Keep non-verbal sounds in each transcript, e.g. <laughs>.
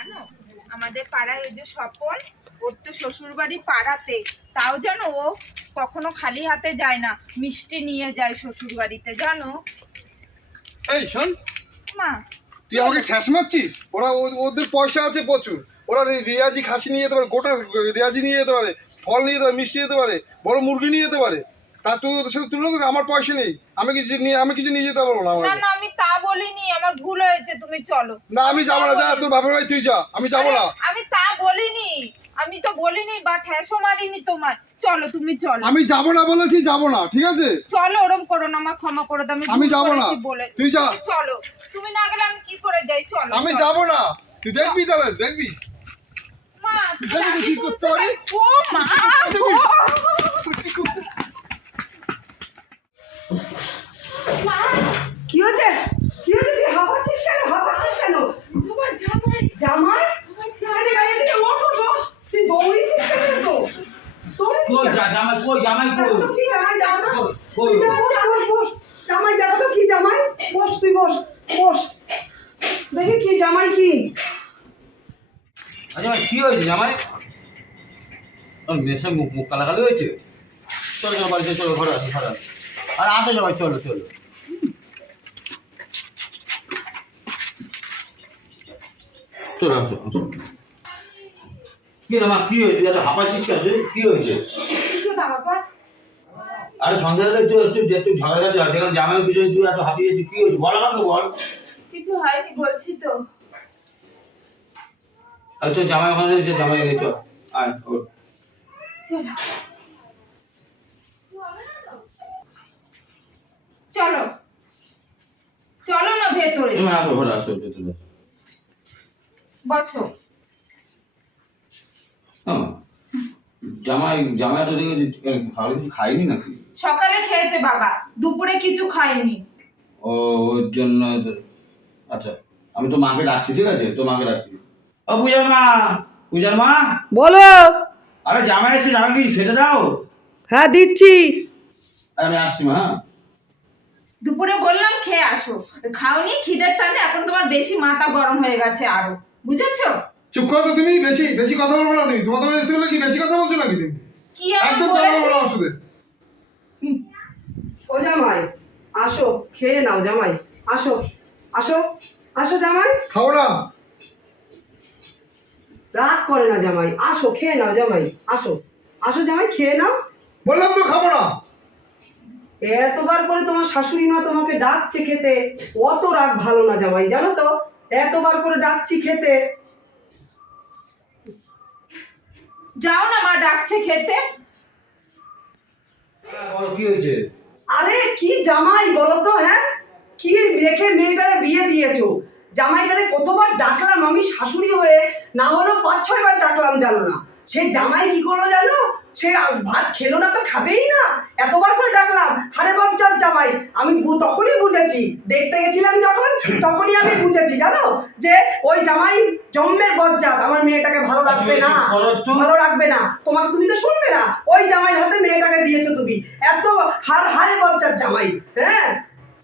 জানো? আমাদের পাড়ায় ওই যে সফল ওর তো শ্বশুর বাড়ি পাড়াতে। তাও জানো ও কখনো খালি হাতে যায় না মিষ্টি নিয়ে যায় শ্বশুর বাড়িতে জানো? এই শোন। মা। তুই আমাকে ঠ্যাস মারছিস? ওরা ওদের পয়সা আছে প্রচুর। ওরা রেয়াজি খাসি নিয়ে যেতে পারে গোটা রেয়াজি নিয়ে যেতে পারে ফল নিয়ে যেতে পারে মিষ্টি যেতে পারে বড় মুরগি নিয়ে যেতে পারে। তার তুই ওদের সাথে তুলনা করছিস? আমার পয়সা নেই। আমি কিছু নিয়ে আমি কিছু নিয়ে যেতে পারব না না না আমি তা বলিনি। আমার ভুল হয়েছে তুমি চলো। না আমি যাব না। যা তোর বাপের বাড়ি তুই যা। আমি যাব না। আমি তা বলিনি। আমি তো বলিনি বা ঠেসও মারিনি তোমার চলো তুমি চলো। আমি যাব না বলেছি যাব না। ঠিক আছে? চলো ওরম করো না আমার ক্ষমা করে দাও। আমি যাব না। তুই যা। চলো। তুমি না গেলে আমি কি করে যাই? চলো আমি। যাব না। তুই দেখবি তাহলে দেখবি। মা দেখবি কি করতে পারি? ও মা দেখবি? ও, তুই কি করছিস? মা কি হচ্ছে কি হচ্ছে তুই হাঁপাচ্ছিস কেন? হাঁপাচ্ছিস কেন? তোমার জামাই। ওঠ। তুই কেন তো কই জামাই কই জামাই কই কি জামাই। কই, বস। জামাই। দেখো তো কি জামাই। বস তুই বস বস। দেখি কি জামাই কি। আচ্ছা কি হয়েছে জামাই? তোর মেয়ের সঙ্গে মুখ কালাকালি হয়েছে? চলো চলো বাড়িতে চলো ঘরে আসো ঘরে আসো। আর আসো জামাই চলো চলো। চলো আসো আসো কি রে মা কি হয়েছে? এত হাঁপাচ্ছিস কেন? কি হয়েছে? আরে সংসারে তো একটু একটু একটু ঝগড়া আছে কারণ জামাইয়ের পিছনে তুই এত হাঁপিয়েছিস কি হয়েছে? বল আমাকে বল। কিছু হয়নি বলছি তো। আর তোর জামাই ওখানে রয়েছে জামাই গেছে চল। আয় ওঠ। চলো। চলো। চলো না ভেতরে। আসো আসো ভেতরে আসো। বসো। হ্যাঁ। জামাই জামাই তো দেখেছি ভালো কিছু খাইনি নাকি? সকালে খেয়েছে বাবা দুপুরে কিছু খাইনি ও ওর জন্য আচ্ছা আমি তো মাকে ডাকছি ঠিক আছে? তো মাকে ডাকছি। ও পূজার মা পূজার মা? বলো। আরে জামাই এসে জামাই কিছু খেতে দাও? হ্যাঁ দিচ্ছি। আমি আসছি মা হ্যাঁ। দুপুরে বললাম খেয়ে আসো। খাওনি খিদের টানে এখন তোমার বেশি মাথা গরম হয়ে গেছে আরও। বুঝেছ? চুপ করো তো তুমি বেশি বেশি কথা বলব না তুমি। তোমাদের এসে বলে কি? বেশি কথা বলছো নাকি তুমি? কি একদম কথা বলব না ও জামাই আসো খেয়ে নাও জামাই। আসো আসো আসো জামাই। খাব না। রাগ করে না জামাই। আসো খেয়ে নাও জামাই। আসো আসো জামাই খেয়ে নাও। বললাম তো খাব না। এতবার করে তোমার শাশুড়ি মা তোমাকে ডাকছে খেতে। অত রাগ ভালো না জামাই জানো তো? এতবার করে ডাকছি খেতে। যাও না মা ডাকছে খেতে। হ্যাঁ, কি হয়েছে? আরে কি জামাই বলো তো হ্যাঁ? কি দেখে মেয়েটারে বিয়ে দিয়েছ? জামাইটারে কতবার ডাকলাম আমি শাশুড়ি হয়ে না হলেও পাঁচ ছয় বার ডাকলাম জানো না। সে জামাই কি করল জানো? সে ভাত খেলো না তো খাবেই না। এতবার করে ডাকলাম হারে বাচ্চার জামাই। আমি তখনই বুঝেছি দেখতে গেছিলাম যখন তখনই আমি বুঝেছি জানো? যে ওই জামাই জন্মের বজ্জাত আমার মেয়েটাকে ভালো রাখবে না। ভালো রাখবে না। তোমাকে তুমি তো শুনবে না। ওই জামাই হাতে মেয়েটাকে দিয়েছ তুমি। এত হার হারে বজ্জাত জামাই হ্যাঁ?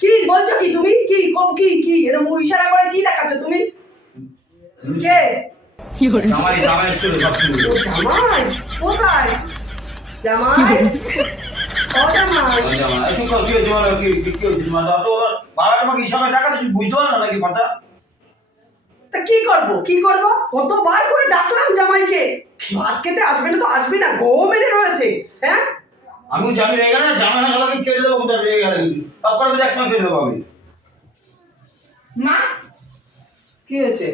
কি বলছো কি তুমি? কি কব কি? কি? এরকম ইশারা করে কি দেখাচ্ছ তুমি? কে? জামাই জামাই জামাই কোথায়? জামাই। ও জামাই জামাই কর, কি হয়েছে বলো কি কি- কি হয়েছে তোমার? অত বাবার আমাকে হিসাবে টাকা তুমি বুঝতে পারো না নাকি কথা তা কি করব কি করব? কতবার করে ডাকলাম জামাইকে। ভাত খেতে আসবে না তো আসবে না গো মেরে রয়েছে হ্যাঁ? আমি জানি রেগে গেলে জামাই না সবাইকে কেটে দেবো কোথায় রেগে গেলে? সব করে তো একসঙ্গে কেটে দেবো আমি। মা কি হয়েছে?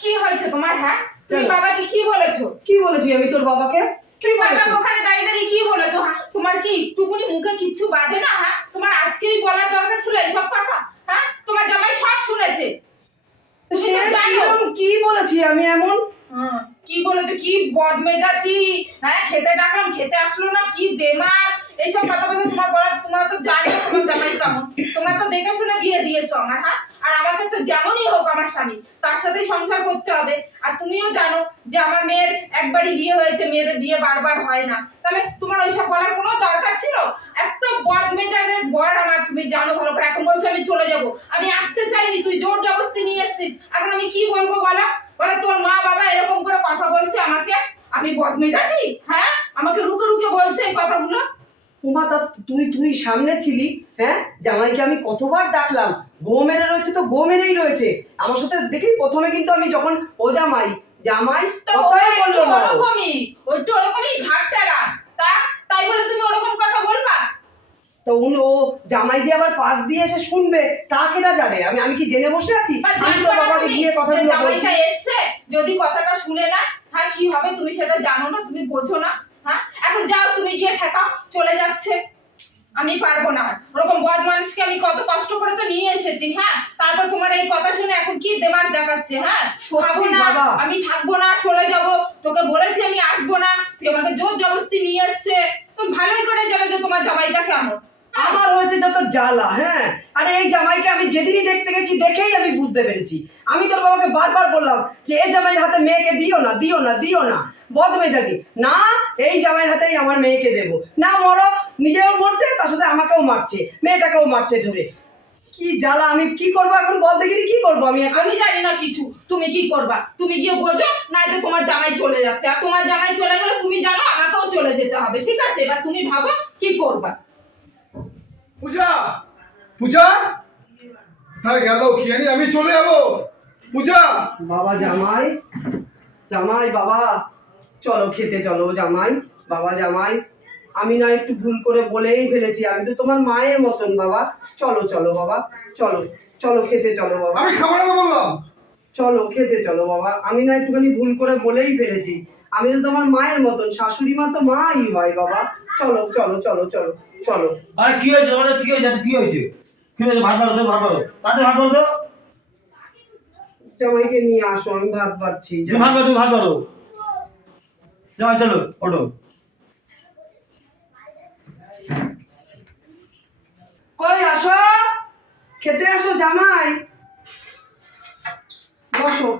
কি হয়েছে তোমার হ্যাঁ? তুমি কেন? বাবাকে কি বলেছ? কি বলেছি আমি তোর বাবাকে? তুমি বাবাকে ওখানে দাঁড়িয়ে দাঁড়িয়ে কি বলেছ হ্যাঁ তোমার কি একটুকুনি মুখে কিচ্ছু বাজে না? হ্যাঁ? তোমার আজকেই বলার দরকার ছিল এইসব কথা? হ্যাঁ? তোমার জামাই সব শুনেছে। তো সে তো কি বলেছি আমি এমন? কি বলেছ? কি বদমেজাছি হ্যাঁ খেতে ডাকলাম খেতে আসলো না কি দেমার এইসব কথা কথা তোমার বলা তো জানো তোমার জামাই কেমন তো দেখে শুনে বিয়ে দিয়েছ আমার হ্যাঁ? আর আমাকে তো যেমনই হোক আমার স্বামী, তার সাথেই সংসার করতে হবে। আর তুমিও জানো যে আমার মেয়ের একবারই বিয়ে হয়েছে, মেয়েদের বিয়ে বারবার হয় না। তাহলে তোমার ওইসব বলার কোনো দরকার ছিল? এত বদমেজাজের বর আমার, তুমি জানো ভালো করে। এখন বলছো আমি চলে যাব। আমি আসতে চাইনি, তুই জোর জবরদস্তি নিয়ে এসেছিস। এখন আমি কি বলব বলা? বলে তোর মা বাবা এরকম করে কথা বলছে আমাকে? আমি বদমেজাজি? হ্যাঁ? আমাকে রুকে রুকে বলছে এই কথাগুলো? উমা তা তুই তুই সামনে ছিলি হ্যাঁ? জামাইকে আমি কতবার ডাকলাম। গো মেরে রয়েছে তো গো মেরেই রয়েছে। আমার সাথে দেখলি প্রথমে কিন্তু আমি যখন ও জামাই জামাই কথাই বলল না। ওরকমই ওইটা ওরকমই ঘাটটারা তা তাই বলে তুমি ওরকম কথা বলবা? তো উনি ও জামাই যে আবার পাশ দিয়ে এসে শুনবে তা কেটা যাবে আমি আমি কি জেনে বসে আছি? আমি তো বাবাকে গিয়ে যে কথাগুলো বলছি। এসছে যদি কথাটা শুনে না হ্যাঁ কি হবে তুমি সেটা জানো না তুমি বোঝো না হ্যাঁ? এখন যাও তুমি গিয়ে ঠেকাও। চলে যাচ্ছে আমি পারব না। ওরকম বদ মানুষকে আমি কত কষ্ট করে তো নিয়ে এসেছি হ্যাঁ? তারপর তোমার এই কথা শুনে এখন কি দেমাগ দেখাচ্ছে হ্যাঁ? খাব না আমি থাকব না চলে যাব। তোকে বলেছি আমি আসব না। তুই আমাকে জোর জবরদস্তি নিয়ে এসছে। তুমি ভালোই করে জানো যে তোমার জামাইটা কেমন। আমার হয়েছে যত জ্বালা হ্যাঁ? আরে এই জামাইকে আমি যেদিনই দেখতে গেছি দেখেই আমি বুঝতে পেরেছি। আমি তোর বাবাকে বারবার বললাম যে এই জামাইয়ের হাতে মেয়েকে দিও না দিও না দিও না। বদ মেজাজি না এই জামাইয়ের হাতেই আমার মেয়েকে দেবো। না মরো নিজেও মরছে তার সাথে আমাকেও মারছে। মেয়েটাকেও মারছে ধরে। কি জ্বালা আমি কি করব এখন? বল দেখিনি কি করব আমি এখন? আমি জানি না কিছু। তুমি কি করবা? তুমি গিয়ে বোঝো নয়তো তোমার জামাই চলে যাচ্ছে। আর তোমার জামাই চলে গেলে তুমি জানো আমাকেও চলে যেতে হবে। ঠিক আছে? এবার তুমি ভাবো কি করবা? পূজা! পূজা! হ্যাঁ গেল কি জানি আমি চলে যাব। পূজা! বাবা জামাই জামাই বাবা। চলো খেতে চলো জামাই বাবা জামাই। আমি না একটু ভুল করে বলেই ফেলেছি আমি তো তোমার মায়ের মতন বাবা। চলো চলো বাবা চলো চলো খেতে চলো বাবা। আমি খাবার বললাম। চলো খেতে চলো বাবা। আমি না একটুখানি ভুল করে বলেই ফেলেছি আমি তো তোমার মায়ের মতন শাশুড়ি মা তো মাই হয় বাবা। চলো চলো চলো চলো চলো। আরে কি হয়েছে? ওটা কি হয়েছে? কি হয়েছে? কি হয়েছে? ভাত বাড়ো তো ভাত বাড়ো তাতে ভাত বাড়ো তো জামাইকে নিয়ে আসো আমি ভাত পাচ্ছি তুমি ভাত বাড়ো ভাত বাড়ো। জামাই চলো ওঠো। কই আসো? খেতে আসো জামাই। বসো।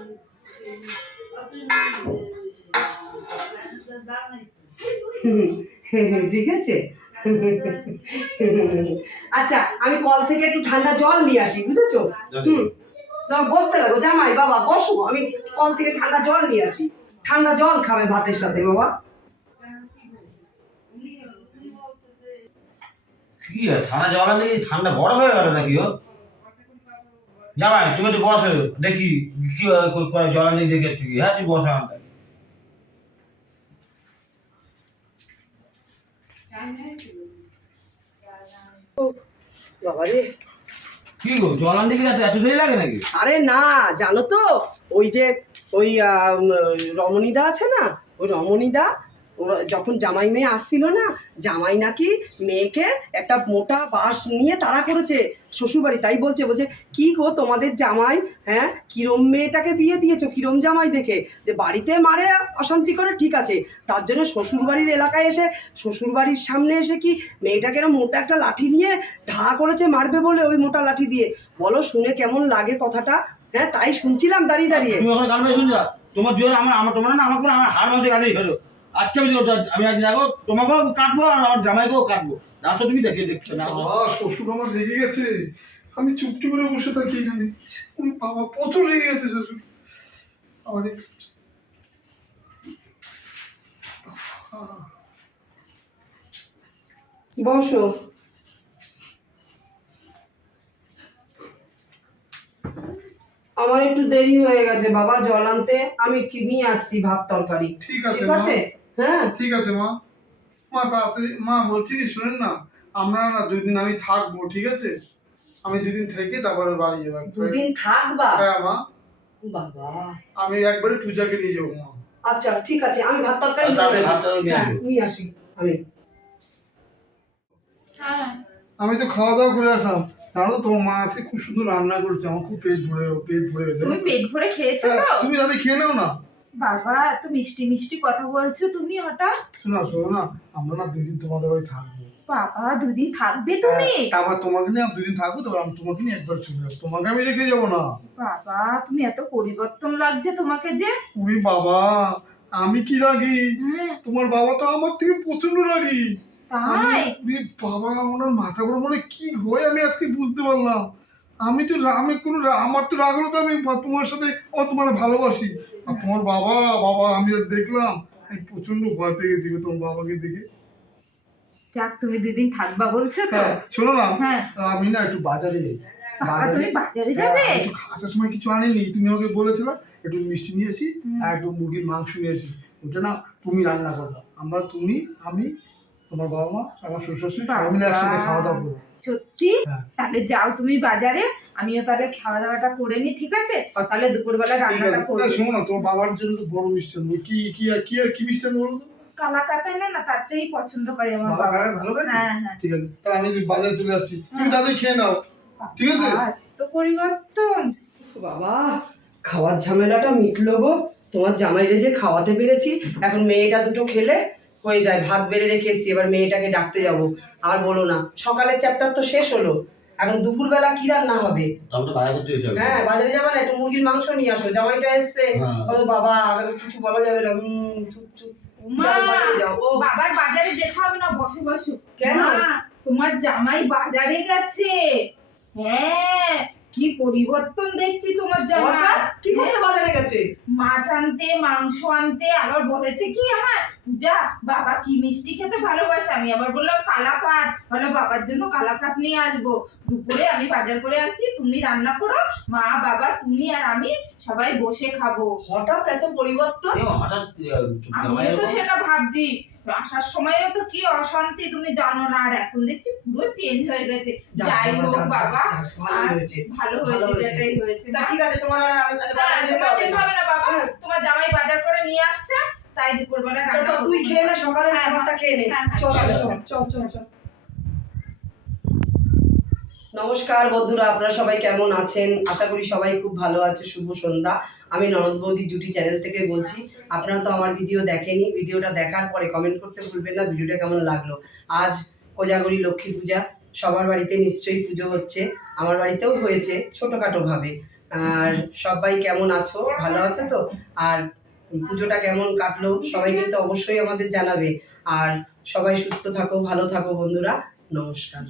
<laughs> ঠিক আছে? <laughs> আচ্ছা আমি কল থেকে একটু ঠান্ডা জল নিয়ে আসি বুঝেছ? হুম। তোমার বসতে লাগো জামাই বাবা বসো। আমি কল থেকে ঠান্ডা জল নিয়ে আসি। ঠান্ডা জল খাবে ভাতের সাথে বাবা। কি ঠান্ডা জল আনলে ঠান্ডা বড় হয়ে গেল নাকি ও জামাই তুমি তো বসো দেখি কি জল আনি দেখে তুই। হ্যাঁ তুই বসো আমাকে বাবা কি গো জল আনতে কি এত দেরি লাগে নাকি? আরে না জানো তো ওই যে ওই আম, রমণীদা আছে না ওই রমণীদা ওরা যখন জামাই মেয়ে আসছিল না, জামাই নাকি মেয়েকে একটা মোটা বাঁশ নিয়ে তাড়া করেছে শ্বশুরবাড়ি, তাই বলছে বলছে, কি গো তোমাদের জামাই হ্যাঁ কিরম মেয়েটাকে বিয়ে দিয়েছ, কিরম জামাই দেখে? যে বাড়িতে মারে, অশান্তি করে, ঠিক আছে, তার জন্য শ্বশুরবাড়ির এলাকায় এসে, শ্বশুরবাড়ির সামনে এসে কি মেয়েটাকে এরম মোটা একটা লাঠি নিয়ে ধা করেছে, মারবে বলে ওই মোটা লাঠি দিয়ে? বলো, শুনে কেমন লাগে কথাটা? হ্যাঁ তাই শুনছিলাম, দাঁড়িয়ে দাঁড়িয়ে। তোমার জোর আমার আমার, তোমার না, আমার আমার হার মধ্যে গাড়ি ফেলো আজকে আমি আমি আজ তোমাকেও কাটবো আর আমার জামাইকেও কাটবো। আসো তুমি দেখে দেখছ না শ্বশুর আমার রেগে গেছে। আমি চুপটি করে বসে থাকি এখানে। বাবা প্রচুর রেগে গেছে শ্বশুর। আমার বসো। আমার একটু দেরি হয়ে গেছে বাবা জল আনতে। আমি কি নিয়ে আসছি ভাত তরকারি? ঠিক আছে ঠিক আছে? হ্যাঁ। ঠিক আছে মা। মা তাড়াতাড়ি মা বলছি কি শুনেন না আমরা না দুই দিন আমি থাকব ঠিক আছে? আমি দুদিন থেকে তারপরে বাড়ি যাব দুদিন থাকবা? হ্যাঁ মা। বাবা। আমি একবারে পূজাকে নিয়ে যাব মা। আচ্ছা ঠিক আছে আমি ভাত তরকারি নিয়ে আসি। হ্যাঁ, আসো। নিয়ে আসি আমি। হ্যাঁ। আমি তো খাওয়া দাওয়া করে আসলাম। জানো তো তোমার মা আজকে খুব সুন্দর রান্না করছে আমার খুব পেট ভরে পেট ভরে গেছে। তুমি পেট ভরে খেয়েছো হ্যাঁ, তো? তুমি তাদের খেয়ে নাও না। বাবা এত মিষ্টি মিষ্টি কথা বলছো তুমি হঠাৎ? শোনো শোনো না আমরা না দুদিন তোমাদের বাড়ি থাকব। বাবা দুদিন থাকবে তুমি? হ্যাঁ, তারপর তোমাকে নিয়ে আমি দুদিন থাকব তারপর আমি তোমাকে নিয়ে একবার চলে যাব। তোমাকে আমি রেখে যাব না। বাবা তুমি এত পরিবর্তন লাগছে তোমাকে যে। উনি বাবা আমি কি রাগি? হ্যাঁ। তোমার বাবা তো আমার থেকে প্রচণ্ড রাগি। তাই? বাবা ওনার মাথা গরম হলে কি হয় আমি আজকে বুঝতে পারলাম। আমি তো আমি কোনো আমার তো রাগ হলো তো আমি তোমার সাথে ও তোমার ভালোবাসি। আর তোমার বাবা বাবা আমি দেখলাম আমি প্রচণ্ড ভয় পেয়ে গেছি তোমার বাবাকে দেখে। যাক তুমি দুদিন থাকবা বলছো তো। হ্যাঁ শোনো না হ্যাঁ। আমি না একটু বাজারে যাই। তুমি বাজারে যাবে হ্যাঁ, একটু আসার সময় কিছু আনিনি তুমি আমাকে বলেছিলে একটু মিষ্টি। আর একটু মুরগির মাংস নিয়েছি ওটা না তুমি রান্না করবা। আমরা তুমি আমি তোমার বাবা মা আমার শ্বশুর শাশুড়ি সবাই মিলে একসাথে খাওয়া দাওয়া করব। হ্যাঁ। তাহলে যাও তুমি বাজারে আমিও তাহলে খাওয়া দাওয়াটা করে নি ঠিক আছে? তাহলে দুপুরবেলা রান্নাটা করব শোনো না তোমার বাবার জন্য তো বড় মিষ্টি কি কি কি কি বলো তো? কালা কাতাই না না তাতেই পছন্দ করে আমার বাবা ভালো হ্যাঁ হ্যাঁ। ঠিক আছে তাহলে আমি বাজারে চলে যাচ্ছি। তুমি হ্যাঁ। তাদের খেয়ে নাও ঠিক আছে? তো পরিবর্তন। বাবা খাওয়ার ঝামেলাটা মিটলো গো। তোমার জামাইরে যে খাওয়াতে পেরেছি এখন মেয়েটা দুটো খেলে হয়ে যায় ভাত বেড়ে রেখে এসছি এবার মেয়েটাকে ডাকতে যাব। আর বলো না সকালের চ্যাপ্টার তো শেষ হলো। এখন দুপুরবেলা কি রান্না হবে? হ্যাঁ বাজারে যাবে না একটু মুরগির মাংস নিয়ে আসো। জামাইটা এসছে। হ্যাঁ। বাবা আর কিছু বলা যাবে না। চুপ চুপ। বাবার বাজারে যেতে হবে না বসে বসে। কেন? তোমার জামাই বাজারে গেছে। হ্যাঁ কি পরিবর্তন দেখছি তোমার হঠাৎ কি করতে বাজারে গেছে মাছ আনতে মাংস আনতে আবার বলেছে কি আমার? পূজা বাবা কি মিষ্টি খেতে ভালোবাসে? আমি আবার বললাম কালাকাত। বলে বাবার জন্য কালাকাত নিয়ে আসব। দুপুরে আমি বাজার করে আনছি তুমি রান্না করো। মা বাবা তুমি আর আমি সবাই বসে খাব। হঠাৎ এত পরিবর্তন? হঠাৎ জামাইয়ের তো সেটা ভাবছি। আসার সময়ও তো কি অশান্তি তুমি জানো না আর এখন দেখছি পুরো চেঞ্জ হয়ে গেছে। যাই হোক বাবা ভালো হয়েছে। যেটাই হয়েছে। ঠিক আছে তোমার আর হ্যাঁ, বাজারে যেতে তোমার যেতে হবে না বাবা। হ্যাঁ। তোমার জামাই বাজার করে নিয়ে আসছে তাই দুপুরবেলা তুই খেয়ে নে সকালে হ্যাঁ, খাবারটা খেয়ে নে। চল চল চল চল চল। নমস্কার বন্ধুরা, আপনারা সবাই কেমন আছেন? আশা করি সবাই খুব ভালো আছে, শুভ সন্ধ্যা। আমি ননদ বৌদি জুটি চ্যানেল থেকে বলছি, আপনারা তো আমার ভিডিও দেখেনি, ভিডিওটা দেখার পরে কমেন্ট করতে ভুলবেন না, ভিডিওটা কেমন লাগল? আজ কোজাগরি লক্ষ্মী পূজা, সবার বাড়িতে নিশ্চয়ই পুজো হচ্ছে, আমার বাড়িতেও হয়েছে ছোটোখাটোভাবে। আর সবাই কেমন আছো? ভালো আছো তো? আর পুজোটা কেমন কাটলো? সবাই কিন্তু অবশ্যই আমাদের জানাবে। আর সবাই সুস্থ থাকো, ভালো থাকো বন্ধুরা, নমস্কার।